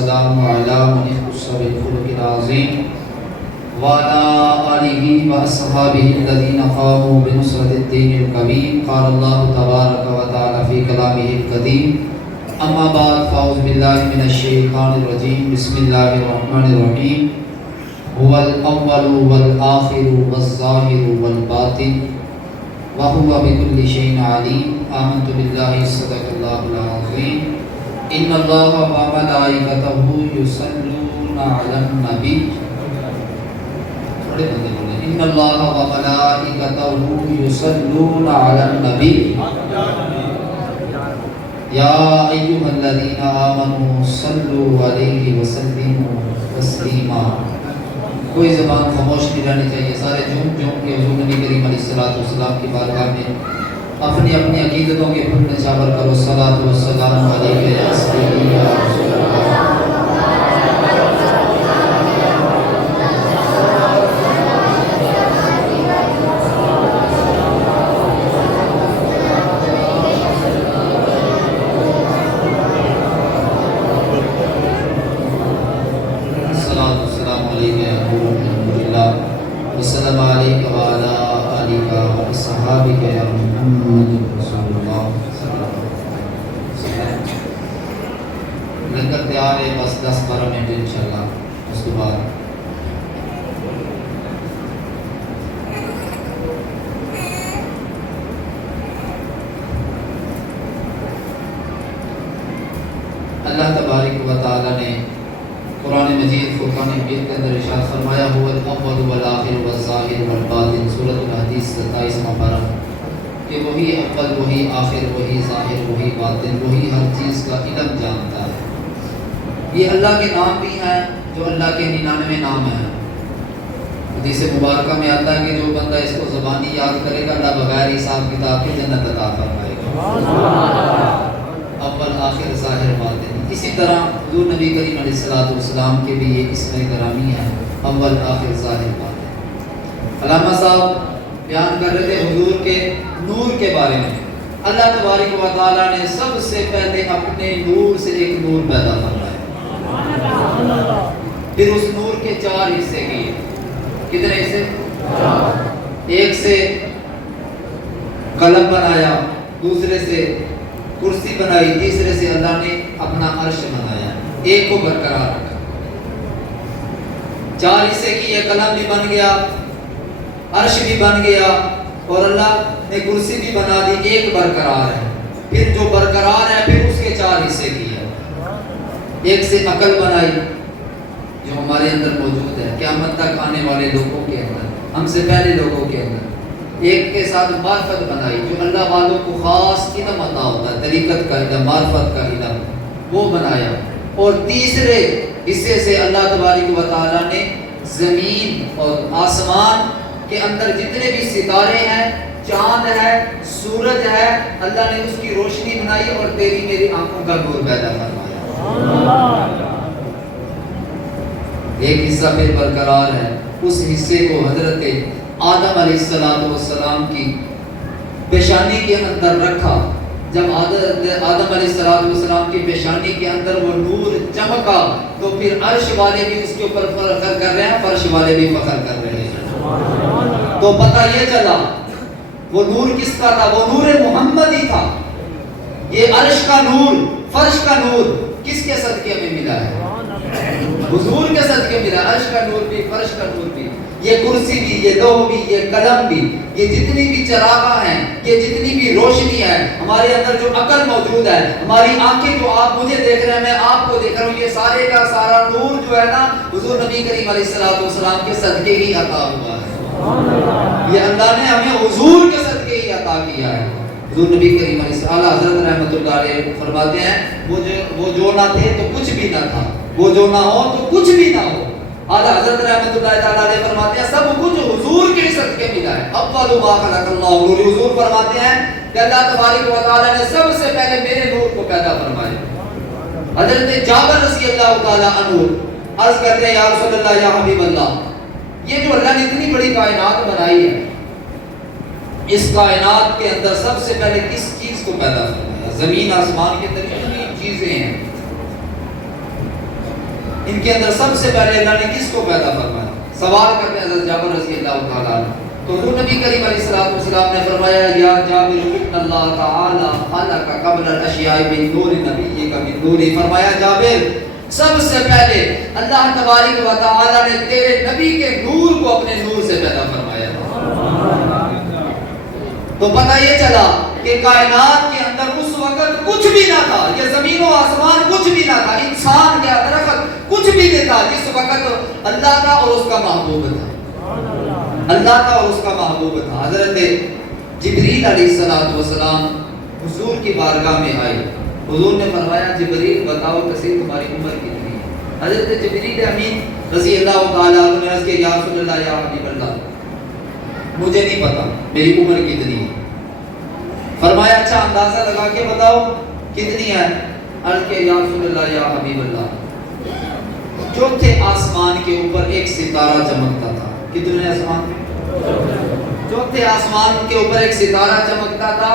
والسلام على من اختص بالخلق العظيم وعلى آله وأصحابه الذين قاموا بنصرة الدين القويم. قال الله تبارك وتعالى في كلامه القديم: أما بعد فأعوذ بالله من الشيطان الرجيم. بسم الله الرحمن الرحيم. هو الأول والآخر والظاهر والباطن وهو بكل شيء عليم. آمنت بالله صدق الله العظيم. إن الله وملائكته يصلون على النبي. إن الله وملائكته يصلون على النبي يا أيها الذين آمنوا صلوا عليه وسلموا تسليما. کوئی زبان خاموش نہیں رہنی چاہیے. سارے جھوم کے حضور نبی کریم علیہ الصلوۃ والسلام کی بارگاہ میں اپنی اپنی عقیدتوں کے پھول نچھاور کرو. صلاۃ والسلام علیہ یا سیدی یا رسول اللہ. السلام علیکم وعلی آلک و صحابک یا محمد رسول اللہ صلی اللہ علیہ وسلم. لنگر تیار ہے، بس 10-12 منٹ انشاءاللہ. اس کے بعد اللہ تبارک و تعالی نے قرآن مجید فرقان حمید کے اندر ارشاد فرمایا: هو الاول والآخر والظاہر والباطن. سورۃ الحدیث 27 پارہ کہ وہی اول، وہی آخر، وہی ظاہر، وہی باطن، وہی ہر چیز کا علم جانتا ہے. یہ اللہ کے نام بھی ہیں جو اللہ کے 99 نام ہیں. حدیث مبارکہ میں آتا ہے کہ جو بندہ اس کو زبانی یاد کرے گا اللہ بغیر حساب کتاب کے جنت عطا فرمائے گا. اول، آخر، ظاہر، باطن. اسی طرح حضور نبی کریم علیہ الصلوۃ والسلام کے بھی یہ اسم گرامی ہے: اول، آخر، ظاہر، باطن. علامہ صاحب بیان کر رہے تھے حضور کے نور کے بارے میں. اللہ تبارک و تعالیٰ نے سب سے پہلے اپنے نور سے ایک نور پیدا فرمایا. پھر اس نور کے 4 حصے کیے. کتنے حصے؟ 4. ایک سے قلم بنایا، دوسرے سے کرسی بنائی، تیسرے سے اللہ نے اپنا عرش بنایا. ایک کو برقرار رکھا. 4 حصے کیے. قلم بھی بن گیا، عرش بھی بن گیا، اور اللہ نے کرسی بھی بنا دی. ایک برقرار ہے. پھر جو برقرار ہے پھر اس کے 4 حصے کیے. ایک سے عقل بنائی جو ہمارے اندر موجود ہے، قیامت تک آنے والے لوگوں کے اندر، ہم سے پہلے لوگوں کے اندر. ایک کے ساتھ معرفت بنائی جو اللہ والوں کو خاص علم عطا ہوتا ہے، طریقت کا علم، معرفت کا علم، وہ بنایا. اور تیسرے حصے سے اللہ تبارک و تعالیٰ نے زمین اور آسمان کے اندر جتنے بھی ستارے ہیں، چاند ہے، سورج ہے، اللہ نے اس کی روشنی بنائی اور تیری میری آنکھوں کا نور پیدا فرمایا. ایک حصہ پھر برقرار ہے. اس حصے کو حضرت آدم علیہ السلام کی پیشانی کے اندر رکھا. جب آدم علیہ السلام کی پیشانی کے اندر وہ نور چمکا تو پھر عرش والے بھی اس کے اوپر فخر کر رہے ہیں، فرش والے بھی فخر کر رہے ہیں. تو پتہ یہ چلا وہ نور کس کا تھا؟ وہ نور محمد ہی تھا. یہ عرش کا نور، فرش کا نور کس کے صدقے میں ملا ہے؟ حضور کے صدقے ملا. عرش کا نور بھی، فرش کا نور بھی، یہ کرسی بھی، یہ لوح بھی، یہ قلم بھی، یہ جتنی بھی چراغاں ہیں، یہ جتنی بھی روشنی ہے، ہمارے اندر جو عقل موجود ہے، ہماری آنکھیں جو آپ مجھے دیکھ رہے ہیں، میں آپ کو دیکھ رہا ہوں، یہ سارے کا سارا نور جو ہے نا حضور نبی کریم علیہ الصلوۃ والسلام کے صدقے ہی عطا ہوا ہے. یہ اللہ نے ہمیں حضور کے صدقے ہی عطا کیا ہے. حضور نبی کریم علیہ السلام حضرت رحمۃ اللہ علیہ فرماتے ہیں وہ جو نہ تھے تو کچھ بھی نہ تھا، وہ جو نہ ہو تو کچھ بھی نہ ہو. حضرت رحمۃ اللہ تعالیٰ علیہ فرماتے ہیں سب کچھ حضور کے صدقے ملا ہے. اول ما خلق اللہ نور. حضور فرماتے ہیں کہ اللہ تبارک و تعالیٰ نے سب سے پہلے میرے نور کو پیدا فرمایا. حضرت جابر رضی اللہ تعالیٰ عنہ عرض کرتے ہیں یا رسول اللہ، یا حبیب اللہ، یہ جو اللہ نے اتنی بڑی کائنات بنائی ہے، اس کائنات کے اندر سب سے پہلے کس چیز کو پیدا فرمایا؟ زمین آسمان کے اندر اتنی چیزیں ہیں، ان کے اندر سب سے پہلے اللہ نے کس کو پیدا فرمایا؟ سوال کرتے ہیں حضرت جابر رضی اللہ تعالیٰ عنہ. تو حضور نبی کریم علیہ الصلوۃ والسلام نے فرمایا یا جابر ان اللہ تعالی خلق قبل الاشیاء من نور نبی کا من نوری. فرمایا جابر سب سے پہلے اللہ تبارک و تعالی نے تیرے نبی کے نور کو اپنے نور سے پیدا فرمایا. تو پتہ یہ چلا کہ کائنات کے اندر اس وقت کچھ بھی نہ تھا, یہ زمین و آسمان کچھ بھی نہ تھا, انسان یا درخت کچھ بھی نہیں تھا, جس وقت اللہ کا اور اس کا محبوب تھا, اللہ کا اور اس کا محبوب تھا. حضرت جبریل علیہ السلام حضور کی بارگاہ میں آئے. حضور نے فرمایا جبریل بتاؤ کسی تمہاری عمر کتنی ہے؟ حضرت جبریل امین رضی اللہ تعالیٰ عنہ نے عرض کیا یا رسول اللہ یا حبیب اللہ مجھے نہیں پتا میری عمر کتنی ہے. فرمایا اچھا اندازہ لگا کے بتاؤ کتنی ہے؟ عرض کیا یا رسول اللہ یا حبیب اللہ چوتھے آسمان کے اوپر ایک ستارہ چمکتا تھا. کتنے آسمان؟ چوتھے آسمان کے اوپر ایک ستارہ چمکتا تھا.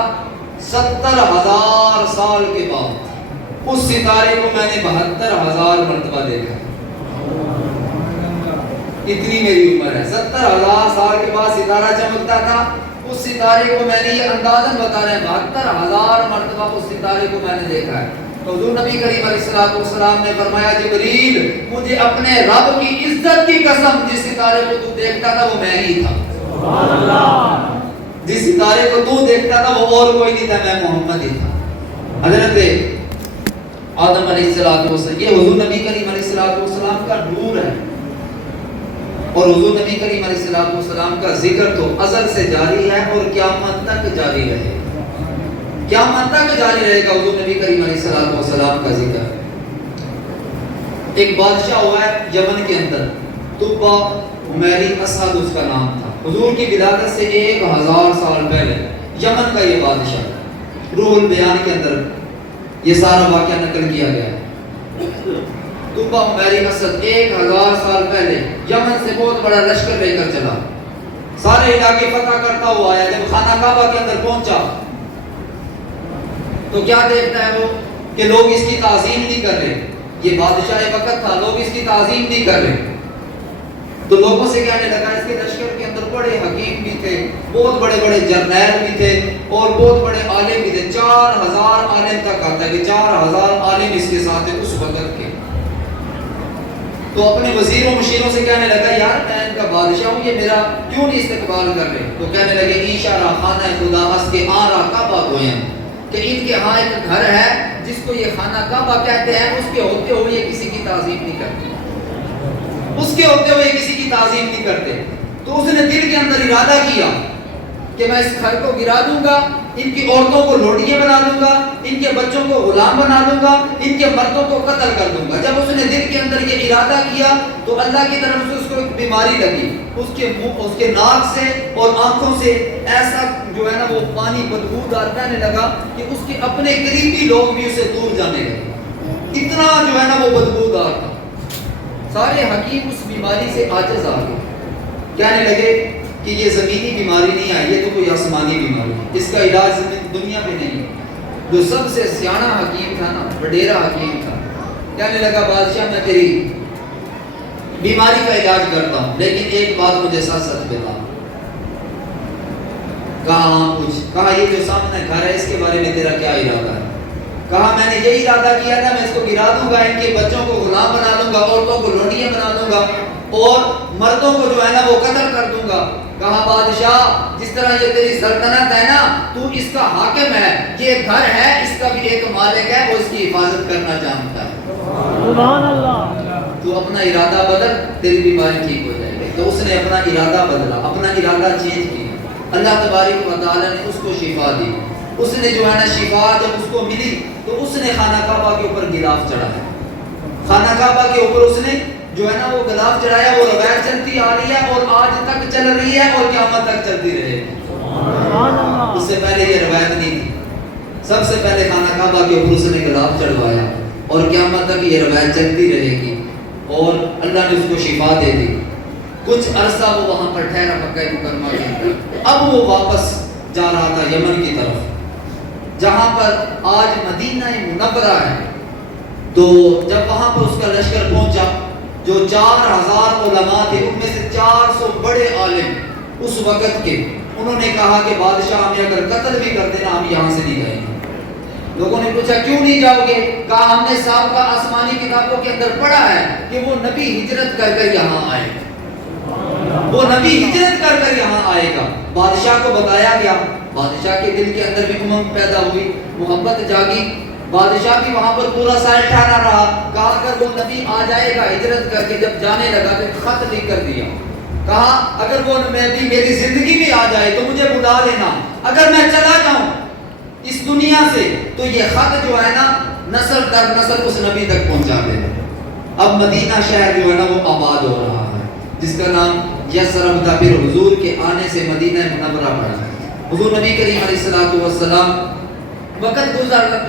70,000 سال کے بعد اس ستارے کو میں نے 72,000 مرتبہ دیکھا. اتنی میری عمر ہے. 70,000 سال کے بعد ستارہ چمکتا تھا. اس ستارے کو میں نے یہ اندازاً بتا رہے ہیں 72,000 مرتبہ اس ستارے کو میں نے دیکھا ہے. تو حضور نبی کریم علیہ السلام نے فرمایا جبریل مجھے اپنے رب کی عزت کی قسم جس ستارے کو تو دیکھتا تھا وہ میں ہی تھا. سبحان اللہ. جس ستارے کو تو دیکھتا تھا وہ اور کوئی نہیں تھا, میں محمد ہی تھا. حضرت آدم علیہ السلام یہ حضور نبی کریم علیہ السلام کا نور ہے. اور حضور نبی کریم علیہ السلام کا ذکر تو ازل سے جاری ہے اور قیامت تک جاری رہے گا. قیامت تک جاری رہے گا حضور نبی کریم علیہ السلام کا ذکر. ایک بادشاہ ہوا ہے یمن کے اندر, طبا عمیری اسد اس کا نام تھا. حضور کی ولادت سے 1000 سال پہلے یمن کا یہ بادشاہ روح البیان کے اندر یہ سارا واقعہ نقل کیا گیا ہے. طبا عمیری اسد 1000 سال پہلے یمن سے بہت بڑا لشکر لے کر چلا, سارے علاقے فتح کرتا ہوا آیا. جب خانہ کعبہ کے اندر پہنچا تو کیا دیکھتا ہے وہ کہ لوگ اس کی تعظیم نہیں کر رہے. یہ بادشاہ وقت تھا, لوگ اس کی تعظیم نہیں کر رہے. تو لوگوں سے کہنے لگا اس کے لشکر کے اندر بڑے حکیم بھی تھے, بہت بڑے بڑے جرنیل بھی تھے اور بہت بڑے عالم بھی تھے. 4000 عالم تک آتا ہے کہ 4000 عالم اس کے ساتھ تھے اس وقت کے. تو اپنے وزیروں مشیروں سے کہنے لگا یار میں ان کا بادشاہ ہوں, یہ میرا کیوں نہیں استقبال کر رہے؟ تو کہنے لگے ایشارہ خانہ خدا اس کے آرا کعبہ گویم کہ ان کے ہاں ایک گھر ہے جس کو یہ خانہ کعبہ کہتے ہیں, اس کے ہوتے ہوئے یہ کسی کی تعظیم نہیں کرتے, اس کے ہوتے ہوئے کسی کی تعظیم نہیں کرتے. تو اس نے دل کے اندر ارادہ کیا کہ میں اس گھر کو گرا دوں گا, ان کی عورتوں کو لوٹیے بنا دوں گا, ان کے بچوں کو غلام بنا دوں گا, ان کے مردوں کو قتل کر دوں گا. جب اس نے دل کے اندر یہ ارادہ کیا تو اللہ کی طرف سے اس کو ایک بیماری لگی. اس کے منہ, اس کے ناک سے اور آنکھوں سے ایسا جو ہے نا وہ پانی بدبودار آنے لگا کہ اس کے اپنے قریبی لوگ بھی اسے دور جانے لگے. اتنا جو ہے نا وہ بدبودار تھا. سارے حکیم اس بیماری سے عاجز آ گئے, کہنے لگے کہ یہ زمینی بیماری نہیں ہے, یہ تو کوئی آسمانی بیماری ہے, اس کا علاج دنیا میں نہیں ہے. جو سب سے سیاںا حکیم تھا نا, وڈیرا حکیم تھا, کہنے لگا بادشاہ میں تیری بیماری کا علاج کرتا ہوں لیکن ایک بات مجھے سچ سچ بتا. کہا ہاں پوچھ. کہا یہ جو سامنے گھر ہے اس کے بارے میں تیرا کیا ارادہ ہے؟ کہا میں نے یہی ارادہ کیا تھا, میں اس کو گرا دوں گا, ان کے بچوں کو غلام بنا دوں گا, عورتوں کو لوٹیاں بنا دوں گا اور مردوں کو جو ہے نا وہ قتل کر دوں گا. کہا بادشاہ جس طرح یہ تیری سلطنت ہے نا, تو اس کا حاکم ہے, یہ گھر ہے, اس کا بھی ایک مالک ہے, وہ اس کی حفاظت کرنا جانتا ہے. سبحان اللہ. تو اپنا ارادہ بدل, تیری بیماری ٹھیک ہو جائے گی. تو اس نے اپنا ارادہ بدلا, اپنا ارادہ چینج کیا. اللہ تبارک و تعالی نے اس کو شفا دی. اس نے جو ہے نا شفا جب اس کو ملی تو اس نے خانہ کعبہ کے اوپر غلاف چڑھایا. خانہ کعبہ کے اوپر اس نے جو ہے نا وہ غلاف چڑھایا. وہ روایت چلتی آ رہی ہے اور آج تک چل رہی ہے اور قیامت تک چلتی رہے گی. اس سے پہلے یہ روایت نہیں تھی. سب سے پہلے خانہ کعبہ کے اوپر اس نے غلاف چڑھوایا اور قیامت تک یہ روایت چلتی رہے گی اور اللہ نے اس کو شفا دے دی. کچھ عرصہ وہ وہاں پر ٹھہرا مکہ مکرمہ کے اندر. اب وہ واپس جا رہا تھا یمن کی طرف جہاں پر آج مدینہ منورہ ہے. تو جب وہاں پر اس کا لشکر پہنچا جو 4000 علماء تھے ان میں سے 400 بڑے عالم اس وقت کے، انہوں نے کہا کہ بادشاہ ہمیں اگر قتل بھی کر دینا ہم یہاں سے نہیں جائیں گے۔ لوگوں نے پوچھا کیوں نہیں جاؤ گے؟ کہا ہم نے سابقہ آسمانی کتابوں کے اندر پڑھا ہے کہ وہ نبی ہجرت کر کر یہاں آئے، وہ نبی ہجرت کر کر یہاں آئے گا۔ بادشاہ کو بتایا گیا، بادشاہ کے دل کے اندر بھی امنگ پیدا ہوئی، محبت جاگی، بادشاہ بھی وہاں پر پورا سال ٹھہرا رہا۔ کہا اگر وہ نبی آ جائے گا ہجرت کر کے، جب جانے لگا تو خط لکھ کر دیا، کہا اگر وہ نبی میری زندگی میں آ جائے تو مجھے بلا لینا، اگر میں چلا جاؤں اس دنیا سے تو یہ خط جو ہے نا نسل در نسل اس نبی تک پہنچا دینا۔ اب مدینہ شہر جو ہے نا وہ آباد ہو رہا ہے، جس کا نام یثرب تھا، پھر حضور کے آنے سے مدینہ منورہ پڑا۔ حضور نبی کریم علیہ السلام وقت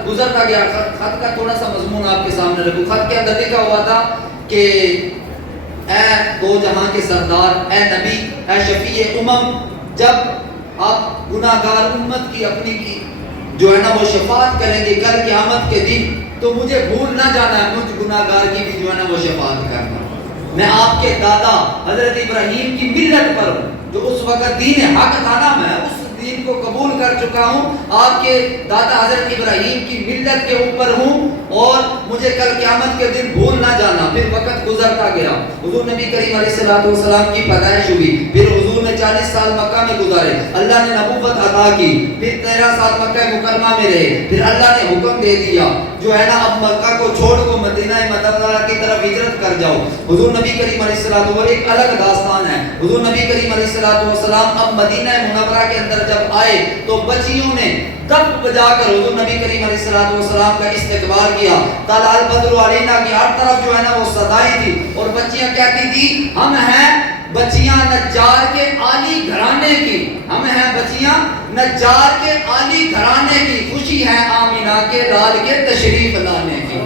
گزرتا گیا۔ خط کا تھوڑا سا مضمون آپ کے سامنے رکھوں۔ خط کے اندر لکھا ہوا تھا کہ اے دو جہاں کے سردار، اے نبی، اے شفیع امم، جب آپ گناہگار امت کی اپنی کی جو ہے نا وہ شفاعت کریں گے کل قیامت کے دن، تو مجھے بھول نہ جانا، مجھ گناہگار کی بھی جو ہے نا وہ شفاعت کرنا۔ میں آپ کے دادا حضرت ابراہیم کی ملت پر ہوں، جو اس وقت دین حق تھا نا، میں اس دین کو قبول کر چکا ہوں، آپ کے دادا حضرت ابراہیم کی ملت کے اوپر ہوں، اور مجھے کل قیامت کے دن بھول نہ جانا۔ پھر وقت گزرتا گیا، حضور نبی کریم علیہ السلام کی پیدائش ہوئی، پھر حضور نے 40 سال مکہ میں گزارے، اللہ نے نبوت عطا کی، پھر 13 سال مکہ مکرمہ میں رہے، پھر اللہ نے حکم دے دیا جو ہے نا اب مکہ کو چھوڑ کو مدینہ منورہ کی طرف ہجرت کر جاؤ۔ حضور نبی کریم علیہ السلام ایک الگ داستان ہے۔ حضور نبی کریم علیہ السلام اب مدینہ منورہ کے اندر جب آئے تو بچیوں نے دف بجا کر حضور نبی کریم علیہ السلام کا استقبال کیا۔ طلع البدر علینا کی ہر طرف جو ہے نا وہ صدائیں تھی، اور بچیاں کہتی تھی ہم ہیں بچیاں نجار کے عالی گھرانے کی، ہم ہیں بچیاں نجار کے عالی گھرانے کی، خوشی ہے آمینہ کے لال کے تشریف لانے کی،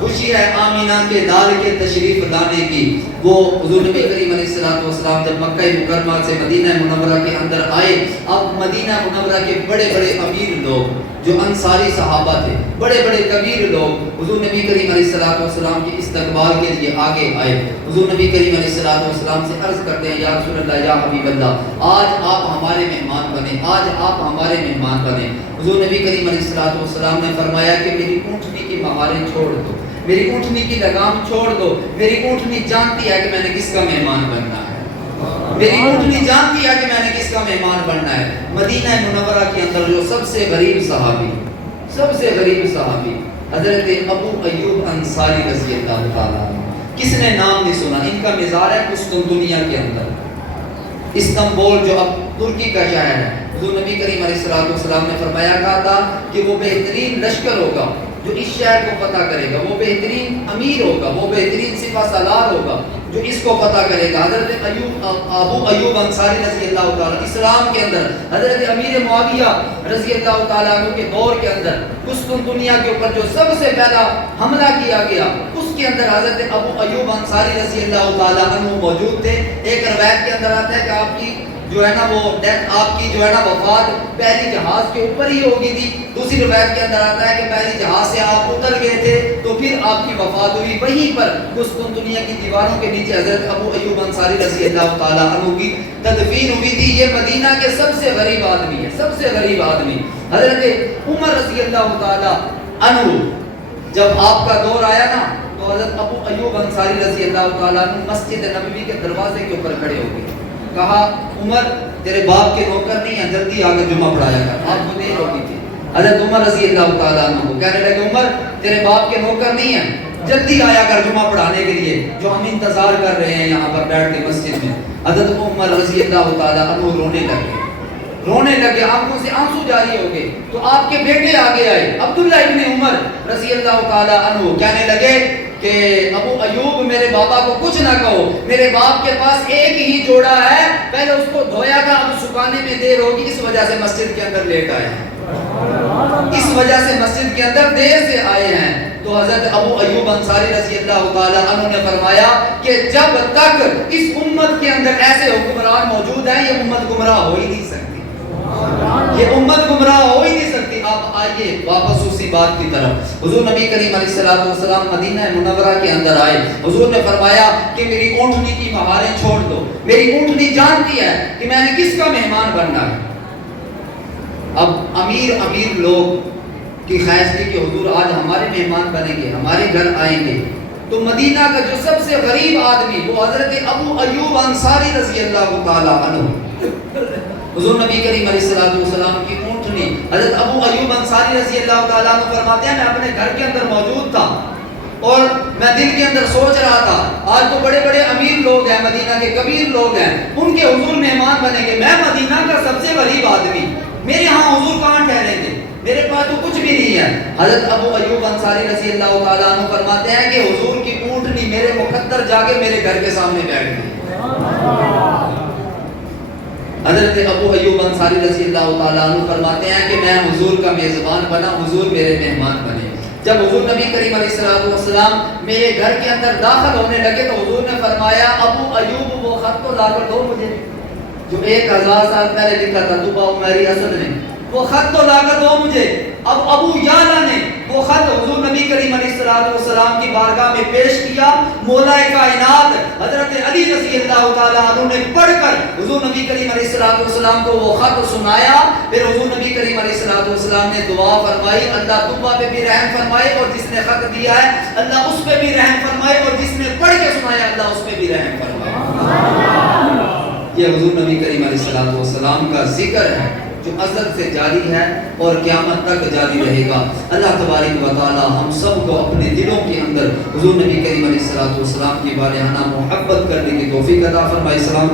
خوشی ہے آمینہ کے لال کے تشریف لانے کی۔ وہ حضور نبی کریم علیہ السلام جب مکہ مکرمہ سے مدینہ منورہ کے اندر آئے، اب مدینہ منورہ کے بڑے بڑے امیر لوگ جو انصاری صحابہ تھے، بڑے بڑے کبیر لوگ حضور نبی کریم علیہ السلام کے استقبال کے لیے آگے آئے۔ حضور نبی کریم علیہ السلام سے عرض کرتے ہیں یا رسول اللہ، یا حبیب اللہ، آج آپ ہمارے مہمان بنے، آج آپ ہمارے مہمان بنے۔ حضور نبی کریم علیہ السلام نے فرمایا کہ میری اونٹنی کی مہاریں چھوڑ دو، میری اونٹنی کی لگام چھوڑ دو، میری اونٹنی جانتی ہے کہ میں نے کس کا مہمان بننا ہے، میری اونٹنی جانتی ہے کہ میں نے کس کا مہمان بننا ہے۔ مدینہ منورہ کے اندر جو سب سے غریب صحابی، سب سے غریب صحابی حضرت ابو ایوب انصاری رضی اللہ تعالیٰ عنہ، کس نے نام نہیں سنا؟ ان کا مزار ہے قسطنطنیہ کے اندر، استنبول جو اب ترکی کا شہر ہے۔ حضور نبی کریم علیہ السلام نے فرمایا کہا تھا کہ وہ بہترین لشکر ہوگا جو اس شہر کو فتح کرے گا، وہ بہترین امیر ہوگا، وہ بہترین سپہ سالار ہوگا جو اس کو فتح کرے گا۔ حضرت ابو ایوب انصاری رضی اللہ تعالیٰ اسلام کے اندر حضرت امیر معاویہ رضی اللہ تعالیٰ عنہ کے دور کے اندر قسطنطنیہ کے اوپر جو سب سے پہلا حملہ کیا گیا، اس کے اندر حضرت ابو ایوب انصاری رضی اللہ تعالیٰ عنہ موجود تھے۔ ایک روایت کے اندر آتا ہے کہ آپ کی جو ہے نا وہ ڈیتھ، آپ کی جو ہے نا وفات پہلی جہاز کے اوپر ہی ہوگی تھی۔ دوسری روایت کے اندر آتا ہے کہ پہلی جہاز سے آپ اتر گئے تھے تو پھر آپ کی وفات ہوئی وہیں پر قسطنطنیہ کی دیواروں کے نیچے حضرت ابو ایوب انصاری رضی اللہ تعالیٰ عنہ کی تدفین ہوئی تھی۔ یہ مدینہ کے سب سے غریب آدمی ہے، سب سے غریب آدمی۔ حضرت عمر رضی اللہ تعالیٰ عنہ جب آپ کا دور آیا نا تو حضرت ابو ایوب انصاری رضی اللہ تعالیٰ عنہ مسجد نبوی کے دروازے کے اوپر کھڑے ہو گئے، کہا عمر تیرے باپ کے نوکر نہیں ہیں، جلدی آ کر جمعہ پڑھایا کر، آپ کو دیر ہوگی تھی۔ حضرت عمر رضی اللہ تعالیٰ عنہ کو کہنے لگے عمر تیرے باپ کے نوکر نہیں ہیں، جلدی آیا کر جمعہ پڑھانے کے لیے، جو ہم انتظار کر رہے ہیں یہاں پر بیٹھ کے مسجد میں۔ حضرت عمر رضی اللہ تعالیٰ عنہ رونے لگے، آنکھوں سے آنسو جاری ہو گئے۔ تو آپ کے بیٹے آگے آئے عبداللہ ابن عمر رضی اللہ تعالیٰ عنہ، کہنے لگے کہ ابو ایوب میرے بابا کو کچھ نہ کہو، میرے باپ کے پاس ایک ہی جوڑا ہے، پہلے اس کو دھویا تھا، اب سکھانے میں دیر ہوگی، اس وجہ سے مسجد کے اندر لیٹ آئے ہیں، اس وجہ سے مسجد کے اندر دیر سے آئے ہیں۔ تو حضرت ابو ایوب انصاری رضی اللہ تعالیٰ عنہ نے فرمایا کہ جب تک اس امت کے اندر ایسے حکمران موجود ہیں یہ امت گمراہ ہو ہی نہیں سکتی، یہ امت گمراہ ہو ہی نہیں سکتی۔ آپ آئیے واپس اسی بات کی طرف. حضور نبی کریم علیہ الصلوۃ والسلام مدینہ منورہ کے اندر آئے. حضور نے فرمایا کہ میری اونٹنی کی مہاریں چھوڑ دو. میری اونٹنی جانتی ہے کہ میں نے کس کا مہمان بننا ہے. اب امیر لوگ کی خواہش تھی کہ حضور آج ہمارے مہمان بنیں گے, ہمارے گھر آئیں گے. تو مدینہ کا جو سب سے غریب آدمی وہ حضرت ابو ایوب انصاری رضی اللہ تعالی عنہ, حضور نبی کریم علیہ الصلوۃ والسلام کی اونٹنی. حضرت ابو ایوب انصاری رضی اللہ تعالی عنہ فرماتے ہیں میں اپنے گھر کے اندر موجود تھا اور میں دل کے اندر سوچ رہا تھا آج تو بڑے بڑے امیر لوگ ہیں, مدینہ کے کبیر لوگ ہیں, ان کے حضور مہمان بنیں گے. میں مدینہ کا سب سے غریب آدمی, میرے ہاں حضور کہاں ٹھہریں گے, میرے پاس تو کچھ بھی نہیں ہے. حضرت ابو ایوب انصاری رضی اللہ تعالیٰ عنہ فرماتے ہیں کہ حضور کی اونٹنی میرے مقدر جا کے میرے گھر کے سامنے بیٹھ گئی. حضرت ابو ایوب انصاری رضی اللہ تعالیٰ عنہ فرماتے ہیں کہ میں حضور کا میزبان بنا, حضور میرے مہمان بنے. جب حضور نبی کریم علیہ الصلوۃ والسلام میرے گھر کے اندر داخل ہونے لگے تو حضور نے فرمایا ابو ایوب وہ خط کو لا کر دو مجھے جو 1000 سال پہلے لکھا تھا طوبی عمری اسد نے, وہ خط تو لا کر دو مجھے. اب ابو یعلا نے وہ خط حضور نبی کریم علیہ الصلوۃ والسلام کی بارگاہ میں پیش کیا. مولا کائنات حضرت علی رضی اللہ تعالیٰ عنہ نے پڑھ کر حضور نبی کریم علیہ الصلوۃ والسلام کو وہ خط سنایا. پھر حضور نبی کریم علیہ الصلوۃ والسلام نے دعا فرمائی اللہ طوبی پہ بھی رحم فرمائے اور جس نے خط دیا ہے اللہ اس پہ بھی رحم فرمائے اور جس نے پڑھ کے سنایا اللہ اس پہ بھی رحم فرمائے. یہ حضور نبی کریم علیہ الصلوۃ والسلام کا ذکر ہے جو ازل سے جاری ہے اور قیامت تک جاری رہے گا. اللہ تبارک و تعالی ہم سب کو اپنے دلوں کے اندر حضور نبی کریم علیہ الصلوۃ والسلام کی بالہانہ محبت کرنے کی توفیق عطا فرمائے. السلام